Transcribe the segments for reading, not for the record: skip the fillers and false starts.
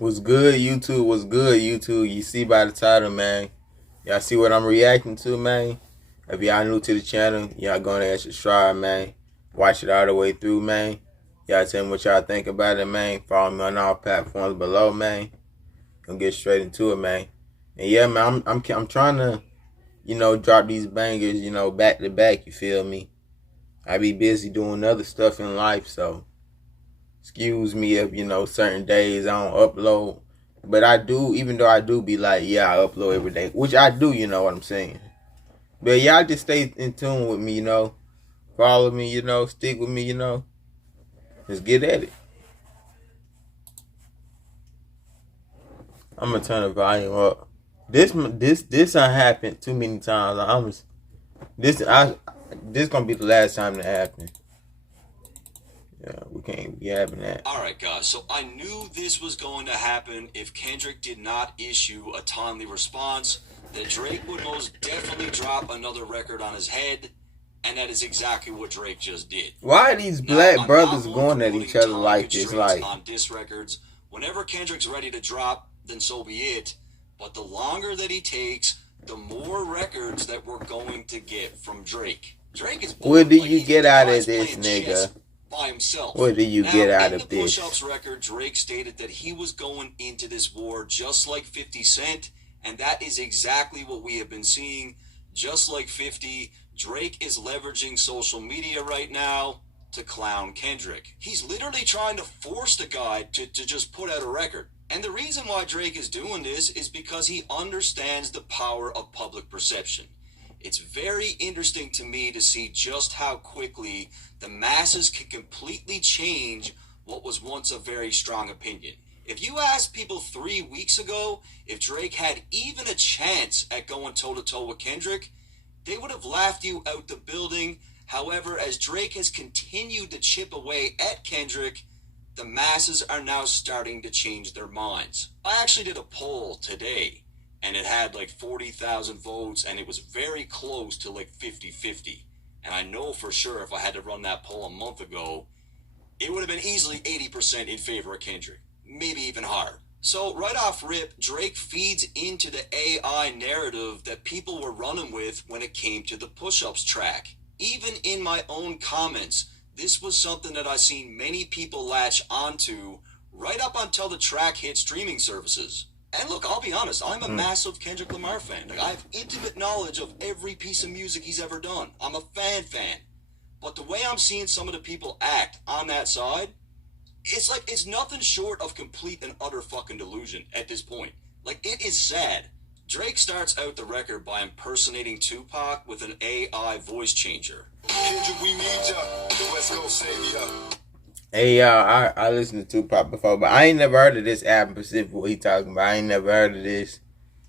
What's good, YouTube? What's good, YouTube? You see by the title, man. Y'all see what I'm reacting to, man? If y'all new to the channel, y'all go ahead and subscribe, man. Watch it all the way through, man. Y'all tell me what y'all think about it, man. Follow me on all platforms below, man. Gonna get straight into it, man. And yeah, man, I'm trying to, drop these bangers, back to back. You feel me? I be busy doing other stuff in life, so excuse me if, certain days I don't upload. But I do, even though I do be like, yeah, I upload every day. Which I do, you know what I'm saying. But y'all just stay in tune with me, Follow me, stick with me, Let's get at it. I'm gonna turn the volume up. This done happened too many times. This gonna be the last time that happened. Yeah, we can't be having that. Alright guys, so I knew this was going to happen if Kendrick did not issue a timely response, that Drake would most definitely drop another record on his head, and that is exactly what Drake just did. Why are these black brothers going at each other like this? Like on diss records, whenever Kendrick's ready to drop, then so be it. But the longer that he takes, the more records that we're going to get from Drake. Drake is what do you get out of this, nigga? By himself. What do you get out of this? In the Push-Ups record, Drake stated that he was going into this war just like 50 Cent, and that is exactly what we have been seeing. Just like 50, Drake is leveraging social media right now to clown Kendrick. He's literally trying to force the guy to just put out a record. And the reason why Drake is doing this is because he understands the power of public perception. It's very interesting to me to see just how quickly the masses can completely change what was once a very strong opinion. If you asked people 3 weeks ago if Drake had even a chance at going toe-to-toe with Kendrick, they would have laughed you out the building. However, as Drake has continued to chip away at Kendrick, the masses are now starting to change their minds. I actually did a poll today, and it had like 40,000 votes, and it was very close to like 50-50. And I know for sure if I had to run that poll a month ago, it would have been easily 80% in favor of Kendrick. Maybe even higher. So right off rip, Drake feeds into the AI narrative that people were running with when it came to the Push-Ups track. Even in my own comments, this was something that I seen many people latch onto right up until the track hit streaming services. And look, I'll be honest, I'm a massive Kendrick Lamar fan. Like, I have intimate knowledge of every piece of music he's ever done. I'm a fan. But the way I'm seeing some of the people act on that side, it's nothing short of complete and utter fucking delusion at this point. Like, it is sad. Drake starts out the record by impersonating Tupac with an AI voice changer. Kendrick, we need ya. The West Coast savior. Hey y'all, I listened to Tupac before, but I ain't never heard of this album specifically what he talking about. I ain't never heard of this.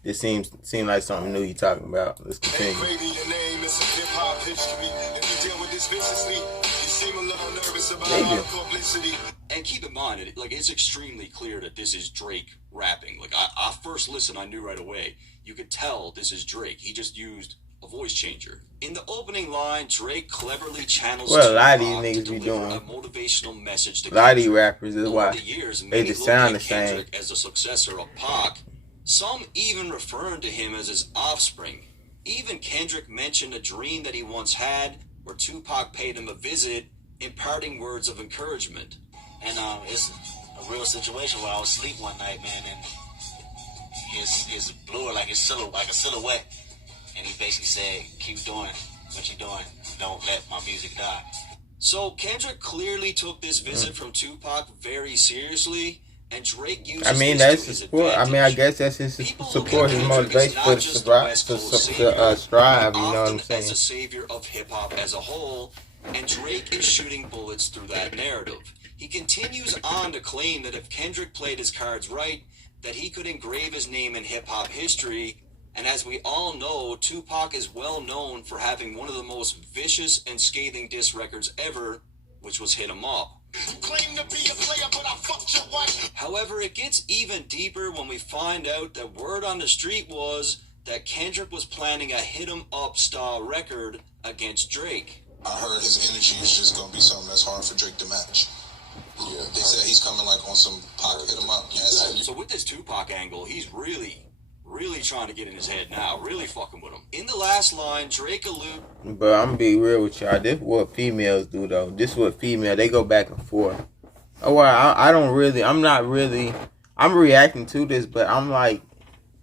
This seems like something new he talking about. Let's continue. Hey, baby, your name is hip-hop history. If you deal with this viciously, you seem a little nervous about our publicity. And keep in mind, it's extremely clear that this is Drake rapping. Like, I first listen, I knew right away. You could tell this is Drake. He just used a voice changer. In the opening line, Drake cleverly channels a lot of these niggas be doing a motivational message to a lot of these rappers is why the years, they just sound the same. Kendrick as the successor of Pac, some even referring to him as his offspring. Even Kendrick mentioned a dream that he once had where Tupac paid him a visit, imparting words of encouragement. And it's a real situation where I was asleep one night, man, and his blur like a silhouette. And he basically said, keep doing what you're doing. Don't let my music die. So Kendrick clearly took this visit from Tupac very seriously, and Drake uses that's his support. I guess that's his support, his motivation for to strive, you know what I'm saying? As a savior of hip-hop as a whole, and Drake is shooting bullets through that narrative. He continues on to claim that if Kendrick played his cards right, that he could engrave his name in hip-hop history. And as we all know, Tupac is well known for having one of the most vicious and scathing diss records ever, which was Hit 'Em Up. Claim to be a player, but I fucked your wife. However, it gets even deeper when we find out that word on the street was that Kendrick was planning a Hit 'Em Up style record against Drake. I heard his energy is just gonna be something that's hard for Drake to match. Yeah, they said he's coming like on some Pac hit him up. Yes. So with this Tupac angle, he's really trying to get in his head now, really fucking with him. In the last line, Drake alludes. But I'm gonna be real with y'all. This is what females do though. This is what they go back and forth. Oh well, I don't really. I'm not really. I'm reacting to this, but I'm like,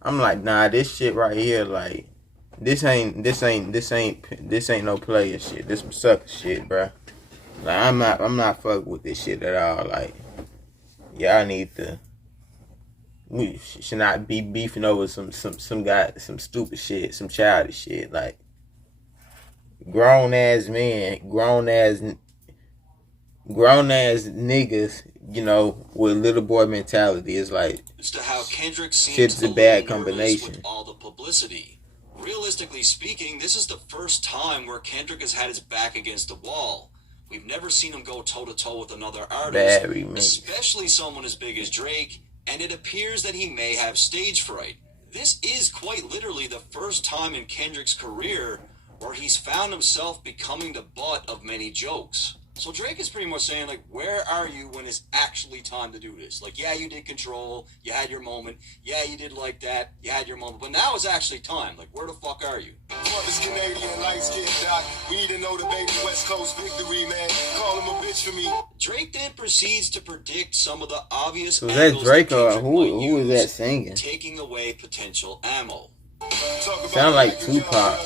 nah, this shit right here, like, this ain't no player shit. This some sucker shit, bruh. Like, I'm not fucking with this shit at all. Like, y'all need to. We should not be beefing over some stupid shit, some childish shit. Like, grown ass men, grown ass niggas, you know, with little boy mentality is like, as to how Kendrick seems shit's a bad combination. With all the publicity. Realistically speaking, this is the first time where Kendrick has had his back against the wall. We've never seen him go toe-to-toe with another artist, especially someone as big as Drake, and it appears that he may have stage fright. This is quite literally the first time in Kendrick's career where he's found himself becoming the butt of many jokes. So Drake is pretty much saying, like, where are you when it's actually time to do this? Like, yeah, you did Control, you had your moment. Yeah, you did Like That, you had your moment. But now it's actually time. Like, where the fuck are you? This Canadian lights get doc. We need to know the baby West Coast victory, man. Call him a bitch for me. Drake then proceeds to predict some of the obvious so that's Drake or who is that singing? Taking away potential ammo. Sound like Tupac.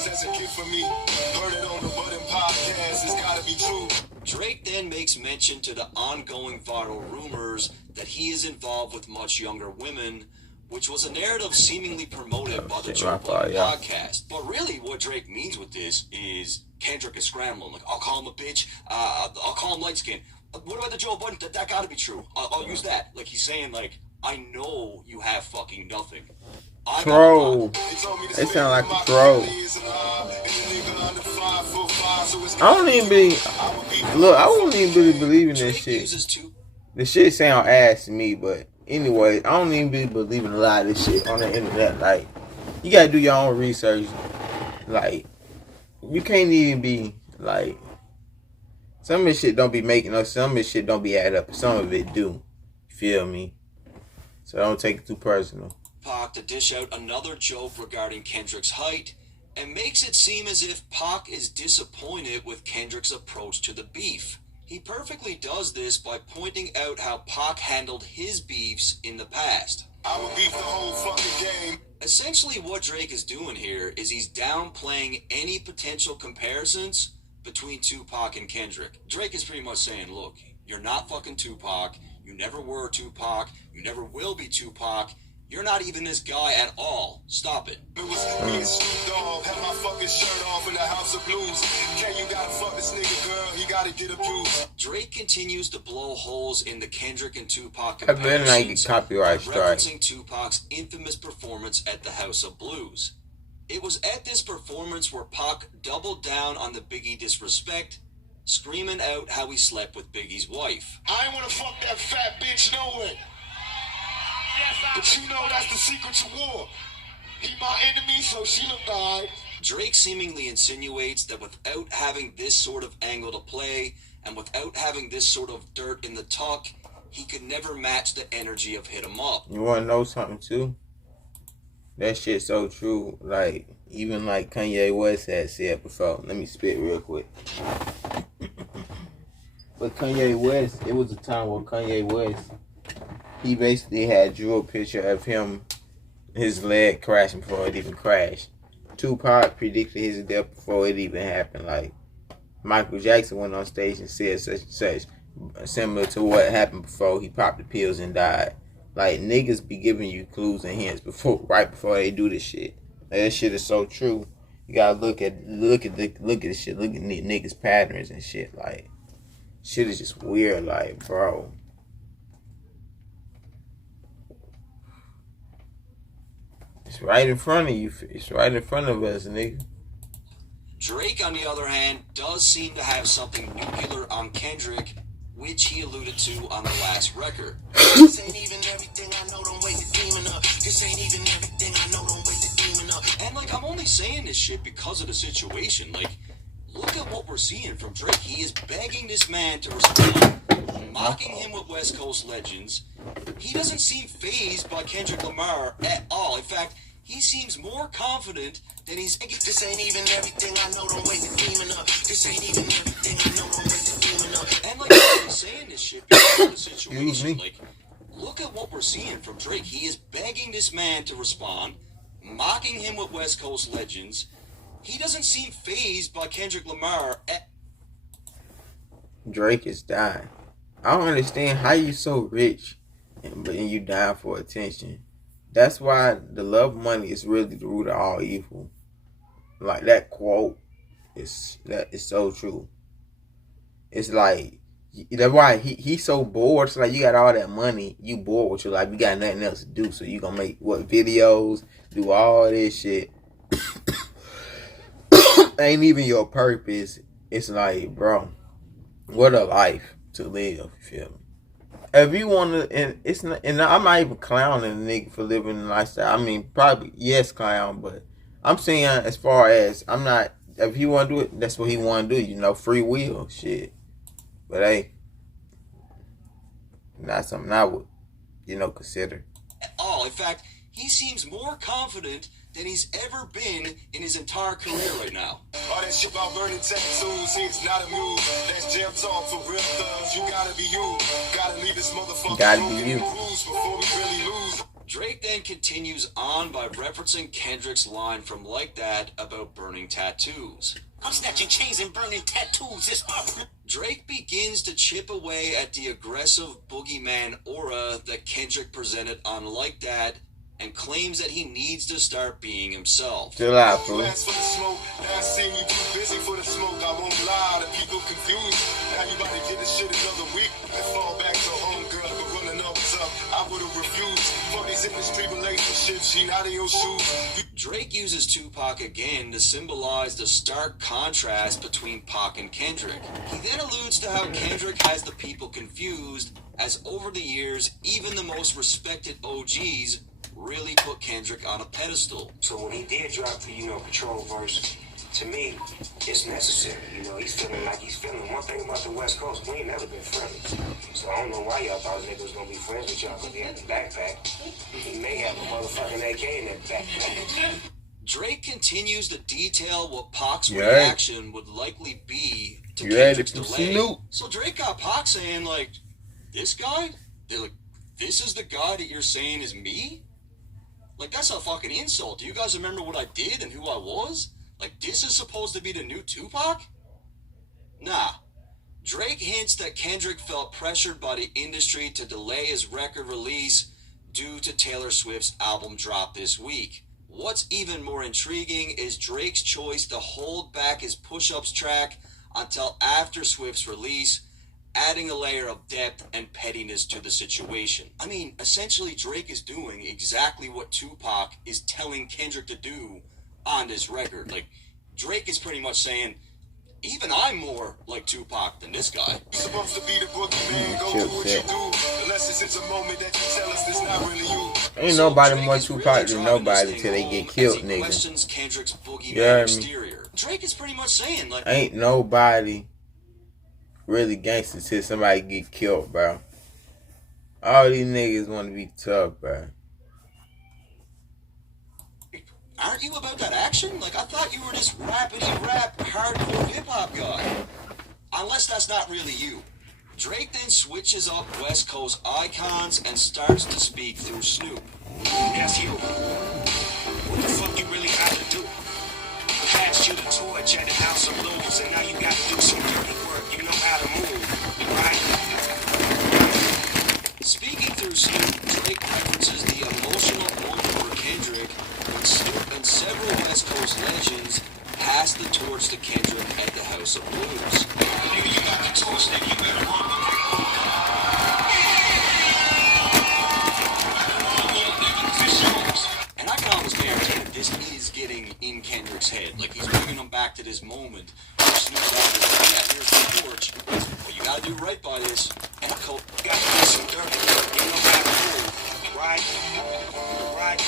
Drake then makes mention to the ongoing viral rumors that he is involved with much younger women, which was a narrative seemingly promoted by the Joe Budden podcast. But really what Drake means with this is Kendrick is scrambling. Like, I'll call him a bitch, I'll call him light skin. What about the Joe Budden? That gotta be true. I'll use that. Like, he's saying, like, I know you have fucking nothing. Troll. They sound like a troll. I don't even be. Look, I wouldn't even really believe in this shit. The shit sound ass to me, but anyway, I don't even be believing a lot of this shit on the internet. Like, you gotta do your own research. Like, you can't even be like. Some of this shit don't be making up. Some of this shit don't be add up. Some of it do. You feel me? So don't take it too personal. Pac to dish out another joke regarding Kendrick's height and makes it seem as if Pac is disappointed with Kendrick's approach to the beef. He perfectly does this by pointing out how Pac handled his beefs in the past. I would beef the whole fucking game. Essentially what Drake is doing here is he's downplaying any potential comparisons between Tupac and Kendrick. Drake is pretty much saying, look, you're not fucking Tupac, you never were Tupac, you never will be Tupac, you're not even this guy at all. Stop it. It was me and Snoop Dogg, had my fucking shirt off in the House of Blues. Can you gotta fuck this nigga, girl? He gotta get abused. Drake continues to blow holes in the Kendrick and Tupac comparisons, referencing Tupac's infamous performance at the House of Blues. It was at this performance where Pac doubled down on the Biggie disrespect, screaming out how he slept with Biggie's wife. I ain't wanna fuck that fat bitch, no way. But you know that's the secret to war. He my enemy, so she look alright. Drake seemingly insinuates that without having this sort of angle to play, and without having this sort of dirt in the tuck, he could never match the energy of Hit 'Em Up. You wanna know something too? That shit's so true. Like, even like Kanye West had said before. Let me spit real quick. But Kanye West, it was a time where Kanye West, he basically had drew a picture of him, his leg crashing before it even crashed. Tupac predicted his death before it even happened. Like, Michael Jackson went on stage and said such and such, similar to what happened before he popped the pills and died. Like, niggas be giving you clues and hints right before they do this shit. Like, that shit is so true. You gotta look at this shit. Look at niggas' patterns and shit. Like, shit is just weird. Like, bro. It's right in front of you. It's right in front of us, nigga. Drake, on the other hand, does seem to have something nuclear on Kendrick, which he alluded to on the last record. This ain't even everything I know, don't wake the demon up. This ain't even everything I know, don't wake the demon up. And, like, I'm only saying this shit because of the situation. Like, look at what we're seeing from Drake. He is begging this man to respond. mocking him with West Coast legends. He doesn't seem fazed by Kendrick Lamar at all. In fact, he seems more confident than he's... This ain't even everything I know, don't wake the demon up. This ain't even everything I know, don't wake the demon up. And like he's saying this shit because of the situation. Like, look at what we're seeing from Drake. He is begging this man to respond, mocking him with West Coast legends. He doesn't seem fazed by Kendrick Lamar at... Drake is dying. I don't understand how you so rich and you dying for attention. That's why the love of money is really the root of all evil. Like that quote is so true. It's like that's why he's so bored. It's like you got all that money, you bored with your life. You got nothing else to do, so you gonna make what videos, do all this shit. Ain't even your purpose. It's like, bro, what a life to live. You feel me? If you want to, and it's not, and I'm not even clowning a nigga for living the lifestyle. I mean, probably yes, clown, but I'm saying as far as I'm not. If he want to do it, that's what he want to do. You know, free will, shit. But hey, not something I would, consider. Oh, in fact, he seems more confident than he's ever been in his entire career right now. All that shit about burning tattoos, it's not amused. That's jam talk for real thugs. You gotta be you. Gotta leave this motherfucker. Gotta be you. Before we really lose. Drake then continues on by referencing Kendrick's line from Like That about burning tattoos. I'm snatching chains and burning tattoos. It's up. Drake begins to chip away at the aggressive boogeyman aura that Kendrick presented on Like That, and claims that he needs to start being himself. Chill out, fool. Last for the smoke. Now I seen you too busy for the smoke. I won't lie, the people confused. Now you about to get this shit another week and fall back to home, girl. But running up was up, I would've refused. For these industry relationships, she out of your shoes. Drake uses Tupac again to symbolize the stark contrast between Pac and Kendrick. He then alludes to how Kendrick has the people confused, as over the years, even the most respected OGs really put Kendrick on a pedestal. So when he did drop the, Control verse, to me, it's necessary. He's feeling like he's feeling. One thing about the West Coast, we ain't never been friendly. So I don't know why y'all thought niggas was gonna be friends with y'all because he had the backpack. He may have a motherfucking AK in that backpack. Drake continues to detail what Pac's reaction would likely be to You Kendrick's ready for delay. Snoop? So Drake got Pac saying, like, this guy? They're like, this is the guy that you're saying is me? Like, that's a fucking insult. Do you guys remember what I did and who I was? Like, this is supposed to be the new Tupac? Nah. Drake hints that Kendrick felt pressured by the industry to delay his record release due to Taylor Swift's album drop this week. What's even more intriguing is Drake's choice to hold back his push-ups track until after Swift's release, adding a layer of depth and pettiness to the situation. I mean, essentially Drake is doing exactly what Tupac is telling Kendrick to do on this record. Like, Drake is pretty much saying, even I'm more like Tupac than this guy. You're supposed to be the boogeyman, go do what you do. Unless it's a moment that you tell us it's not really you. Ain't nobody more Tupac than nobody till they get killed, nigga. Questions Kendrick's boogeyman Yeah, exterior. Drake is pretty much saying, like, ain't nobody really gangster till somebody get killed, bro. All these niggas want to be tough, bro. aren't you about that action? Like, I thought you were this rappity-rap, hardcore hip-hop guy. Unless that's not really you. Drake then switches up West Coast icons and starts to speak through Snoop. That's you. What the fuck you really got to do? Passed you the torch at the House of Blues, and now you got to do some dirty work. You know how to move, right? Speaking through Snoop, Drake references the emotional moment for Kendrick when Snoop and several West Coast legends passed the torch to Kendrick at the House of Blues. Nigga, you got the torch, nigga. You better run with it. And I can almost guarantee that this is getting in Kendrick's head. Like, he's bringing him back to this moment where Snoop's like, yeah, here's the torch, but you gotta do right by this. And Cole, You got to do some dirty work. You know how to move, right? Right?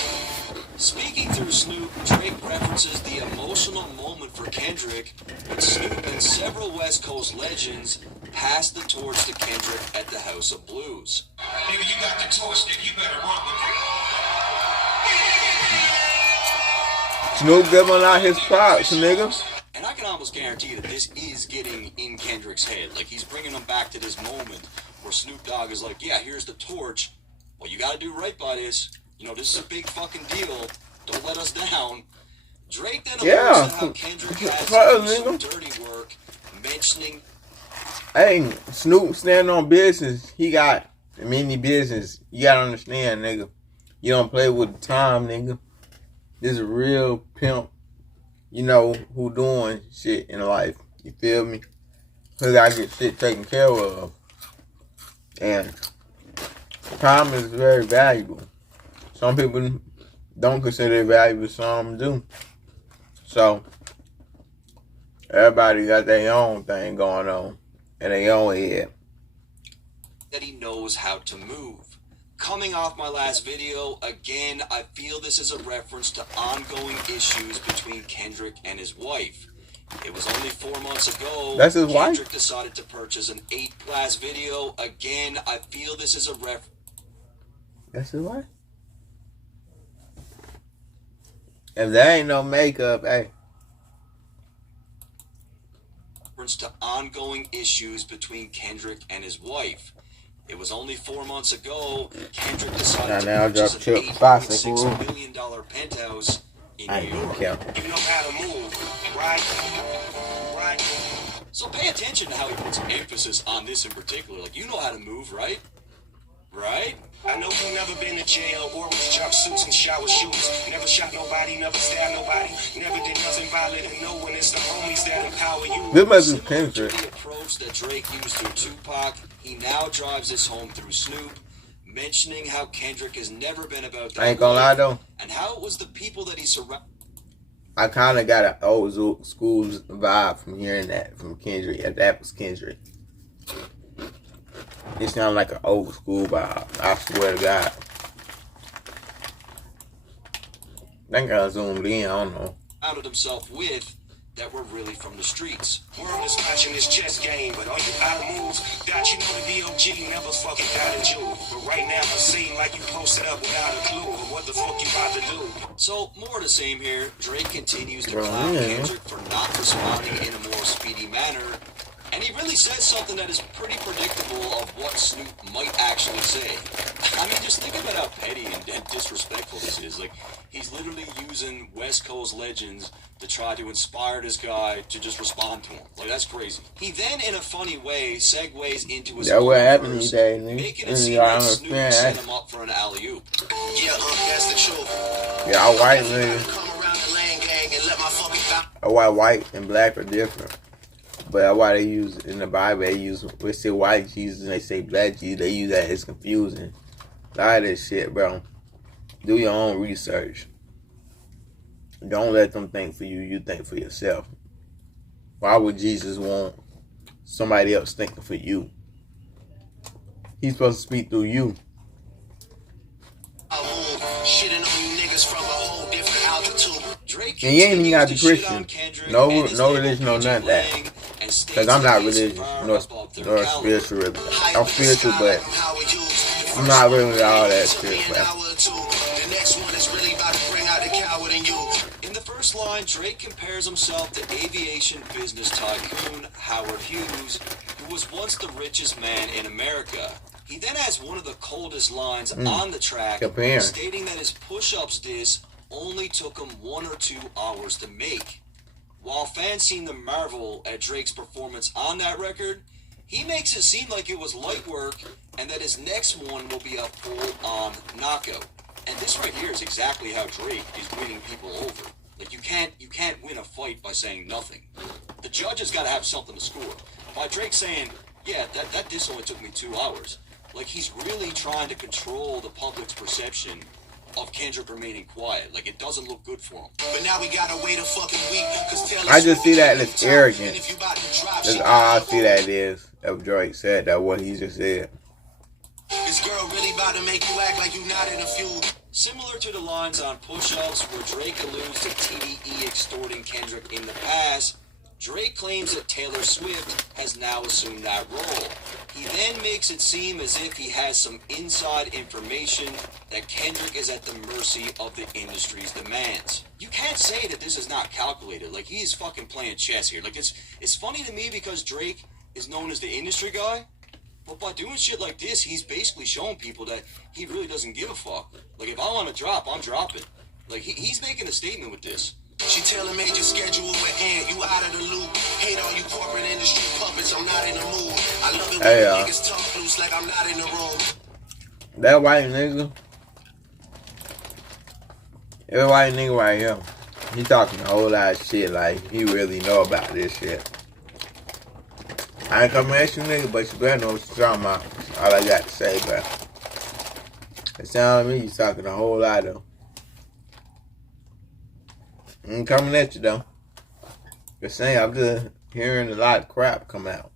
Speaking through Snoop, Drake references the emotional moment for Kendrick when Snoop and several West Coast legends passed the torch to Kendrick at the House of Blues. Nigga, you got the torch, nigga. You better run with it. Snoop giving out his props, nigga. And I can almost guarantee that this is getting in Kendrick's head. Like, he's bringing him back to this moment where Snoop Dogg is like, yeah, here's the torch. Well, you got to do right by this. You know, this is a big fucking deal. Don't let us down. Drake then alludes to how Kendrick has to do some dirty work, mentioning... Hey, Snoop standing on business. He got many business. You gotta understand, nigga. You don't play with the time, nigga. This is a real pimp, you know, who doing shit in life. You feel me? Cause I get shit taken care of. And time is very valuable. Some people don't consider it valuable, some do. So, everybody got their own thing going on in their own head. That he knows how to move. Coming off my last video, again, I feel this is a reference to ongoing issues between Kendrick and his wife. It was only 4 months ago. That's his wife? Kendrick decided to purchase an 8-class video. Again, I feel this is a reference. That's his wife? If there ain't no makeup, hey. To ongoing issues between Kendrick and his wife. It was only 4 months ago Kendrick decided to purchase an $8.6 million penthouse in New York. You know how to move, right? Right. So pay attention to how he puts emphasis on this in particular. Like, you know how to move, right? Right? I know you never been to jail or with jumpsuits and shower shoes. Never shot nobody, never stabbed nobody, never did nothing violent, and no one is the homies that empower you. This must be Similar to Kendrick. the approach that Drake used through Tupac, he now drives this home through Snoop, mentioning how Kendrick has never been about that. I ain't gonna lie though. And how it was the people that he surrounded. I kind of got an old school vibe from hearing that from Kendrick. Yeah, that was Kendrick. It sounded like an old school vibe. I swear to God. That guy zoomed in. I don't know. Surrounded himself with that were really from the streets. World is watching this chess game, but all you out of moves, got you know the DOG never fucking got a jewel. But right now it seems like you posted up without a clue of what the fuck you about to do. So, more of the same here. Drake continues to clown Kendrick for not responding in a more speedy manner. And he really says something that is pretty predictable of what Snoop might actually say. I mean, just think about how petty and disrespectful this is. Like, he's literally using West Coast legends to try to inspire this guy to just respond to him. Like, that's crazy. He then, in a funny way, segues into his That's what happened verse, today, nigga. making it seem like Snoop set him up for an alley-oop. Yeah, that's the truth. Yeah, all white, nigga. Come around the lane gang and let my fucking That's why white and black are different. But that's why they use in the Bible. They say white Jesus and they say black Jesus. They use that. It's confusing. A lot of this shit, bro. Do your own research. Don't let them think for you. You think for yourself. Why would Jesus want somebody else thinking for you? He's supposed to speak through you. shitting on you niggas from a whole different altitude. Drake And you ain't even got to be continues Christian. Kendrick No and his religion, no label none of that. PG Lang, and states Because I'm not that he's religious, far nor above their caliber. spiritual. I'm spiritual, but I'm not really all that shit, bro. The next one is really about to bring out the coward in you. In the first line, Drake compares himself to aviation business tycoon Howard Hughes, who was once the richest man in America. He then has one of the coldest lines on the track, stating that his push-ups diss only took him 1 or 2 hours to make. While fans seem to marvel at Drake's performance on that record, he makes it seem like it was light work and that his next one will be a full-on knockout. And this right here is exactly how Drake is winning people over. Like, you can't win a fight by saying nothing. The judges got to have something to score. By Drake saying, yeah, that diss only took me 2 hours. Like, he's really trying to control the public's perception of Kendrick remaining quiet. Like, it doesn't look good for him. But now we gotta wait a fucking week. I just see that as arrogance. That's all I see that is. If Drake said that, what he just said. This girl really about to make you act like you not in a feud. Similar to the lines on push-ups where Drake alludes to TDE extorting Kendrick in the past, Drake claims that Taylor Swift has now assumed that role. He then makes it seem as if he has some inside information that Kendrick is at the mercy of the industry's demands. You can't say that this is not calculated. Like, he is fucking playing chess here. Like, it's funny to me because Drake is known as the industry guy, but by doing shit like this, he's basically showing people that he really doesn't give a fuck. Like, if I want to drop, I'm dropping. Like, he's making a statement with this. She tailor-made your schedule with Ant, you out of the loop. Hate all you corporate industry puppets, I'm not in the mood. I love it when niggas talk loose like I'm not in the room. That white nigga right here, he talking a whole lot of shit like he really know about this shit. I ain't coming at you nigga, but you better know what you're talking about. All I got to say, bro. It sounds to me you talking a whole lot though. I ain't coming at you though. Just saying, I'm just hearing a lot of crap come out.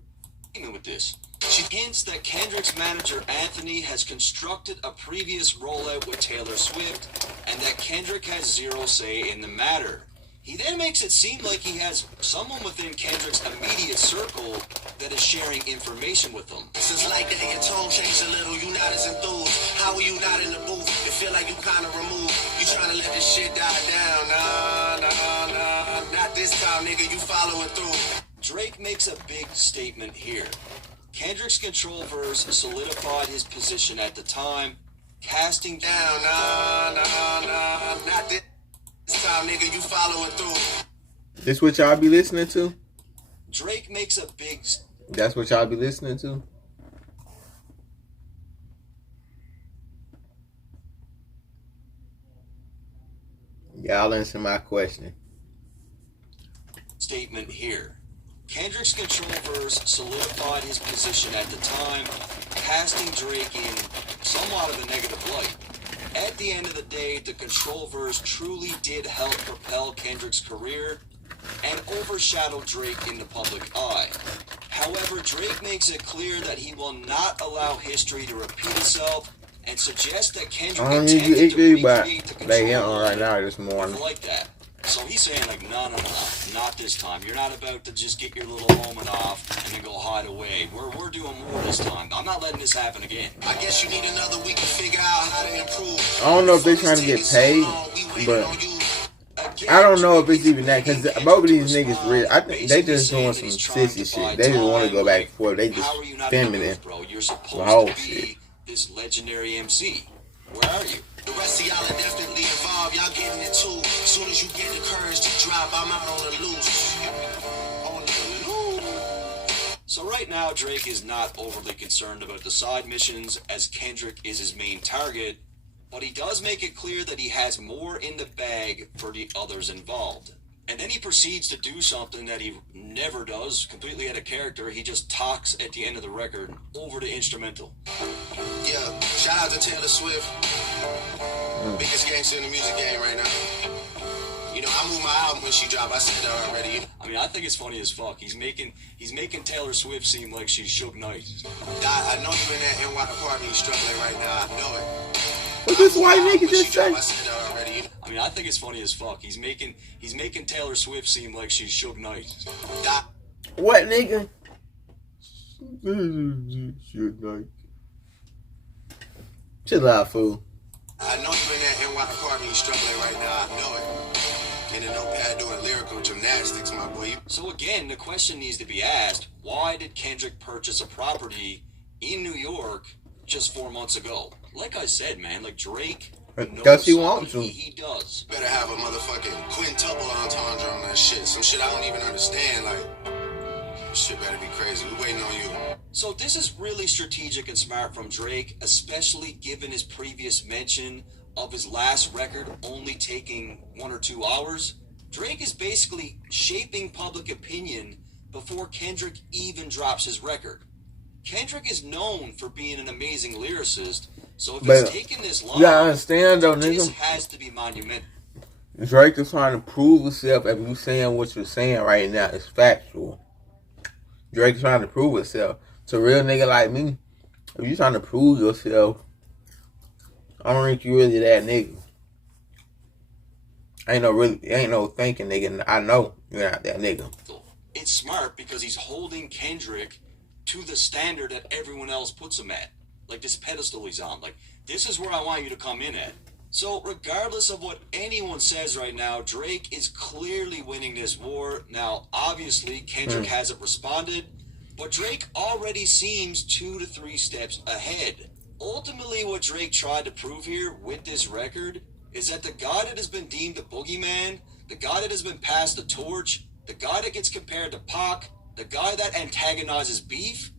With this, she hints that Kendrick's manager Anthony has constructed a previous rollout with Taylor Swift and that Kendrick has zero say in the matter. He then makes it seem like he has someone within Kendrick's immediate circle that is sharing information with him. Since like that, your tone changed a little, you not as enthused. How are you not in the booth? It feel like you kinda removed. You trying to let this shit die down. Nah. Not this time, nigga, you following through. Drake makes a big statement here. Kendrick's control verse solidified his position at the time, casting down. Not this time, nigga, you following through. This what y'all be listening to? Drake makes a big... That's what y'all be listening to? Y'all answer my question. Statement here. Kendrick's control verse solidified his position at the time, casting Drake in somewhat of a negative light. At the end of the day, the control verse truly did help propel Kendrick's career and overshadow Drake in the public eye. However, Drake makes it clear that he will not allow history to repeat itself and suggests that Kendrick intended to recreate the control right now this morning. like that. So he's saying like, no, not this time. You're not about to just get your little moment off and then go hide away. We're doing more this time. I'm not letting this happen again. I guess you need another week to figure out how to improve. I don't know if they're trying to get paid, but I don't know if it's even that, because both of these niggas rich. I think they just doing some sissy shit. They just want to go back and forth. They just feminine. You're supposed whole to be shit. this legendary MC. Where are you? The rest of y'all are definitely involved. Y'all getting it too. As soon as you get the courage to drop, I'm out on the loose. So right now, Drake is not overly concerned about the side missions, as Kendrick is his main target, but he does make it clear that he has more in the bag for the others involved. And then he proceeds to do something that he never does, completely out of character. He just talks at the end of the record over the instrumental. Yeah, shout out to Taylor Swift. Biggest gangster in the music game right now. You know, I moved my album when she dropped. I said that already. I mean, I think it's funny as fuck. He's making Taylor Swift seem like she's Suge Knight. I know you in that NY apartment, you struggling right now. I know it. What this white nigga just say? I said that already. I mean, I think it's funny as fuck. He's making Taylor Swift seem like she's Suge Knight. What nigga? Suge Knight. Chill out, fool. I know you in that NY apartment, you struggling right now. I know it. In a notepad doing lyrical gymnastics, my boy. So again, the question needs to be asked: why did Kendrick purchase a property in New York just 4 months ago? Like I said, man, like Drake. Does he want to? He does. Better have a motherfucking quintuple entendre on that shit. Some shit I don't even understand. Like, shit better be crazy. We waiting on you. So this is really strategic and smart from Drake, especially given his previous mention of his last record only taking 1 or 2 hours. Drake is basically shaping public opinion before Kendrick even drops his record. Kendrick is known for being an amazing lyricist, so if it's taking this long, you gotta understand though, this nigga. has to be monumental. Drake is trying to prove himself. If you saying what you're saying right now is factual, Drake's trying to prove himself. To a real nigga like me, if you trying to prove yourself, I don't think you really that nigga. Ain't no thinking nigga. I know you're not that nigga. It's smart because he's holding Kendrick to the standard that everyone else puts him at. Like this pedestal he's on. Like, this is where I want you to come in at. So regardless of what anyone says right now, Drake is clearly winning this war. Now, obviously, Kendrick hasn't responded, but Drake already seems 2 to 3 steps ahead. Ultimately, what Drake tried to prove here with this record is that the guy that has been deemed the boogeyman, the guy that has been passed the torch, the guy that gets compared to Pac, the guy that antagonizes beef,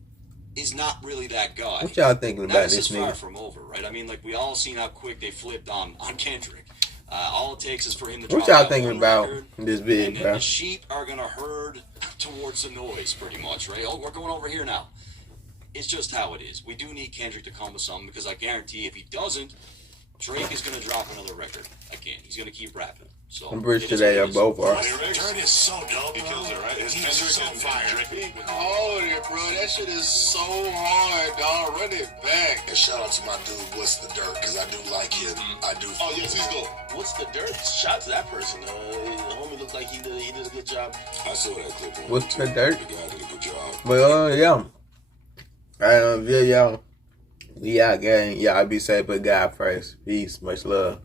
is not really that guy. What y'all thinking about this is far nigga? from over, right? I mean, like, we all seen how quick they flipped on Kendrick. All it takes is for him to What drop y'all that thinking one about record, this and vid, then bro? the sheep are going to herd towards the noise, pretty much, right? Oh, we're going over here now. It's just how it is. We do need Kendrick to come with something, because I guarantee if he doesn't, Drake is going to drop another record again. He's going to keep rapping. So I'm pretty sure they both are. Dirt is so dope, he kills it, right? His Kendrick so fire. Hold it, bro. That shit is so hard, dog. Run it back. And shout out to my dude, What's the Dirt, because I do like him. I do. Oh, yes, he's good. What's the dirt? Shout to that person. The homie looked like he did a good job. I saw that clip on What's the YouTube. dirt? The guy did a good job. But yeah. Alright, y'all. We out, gang. Y'all be safe, but God first. Peace. Much love.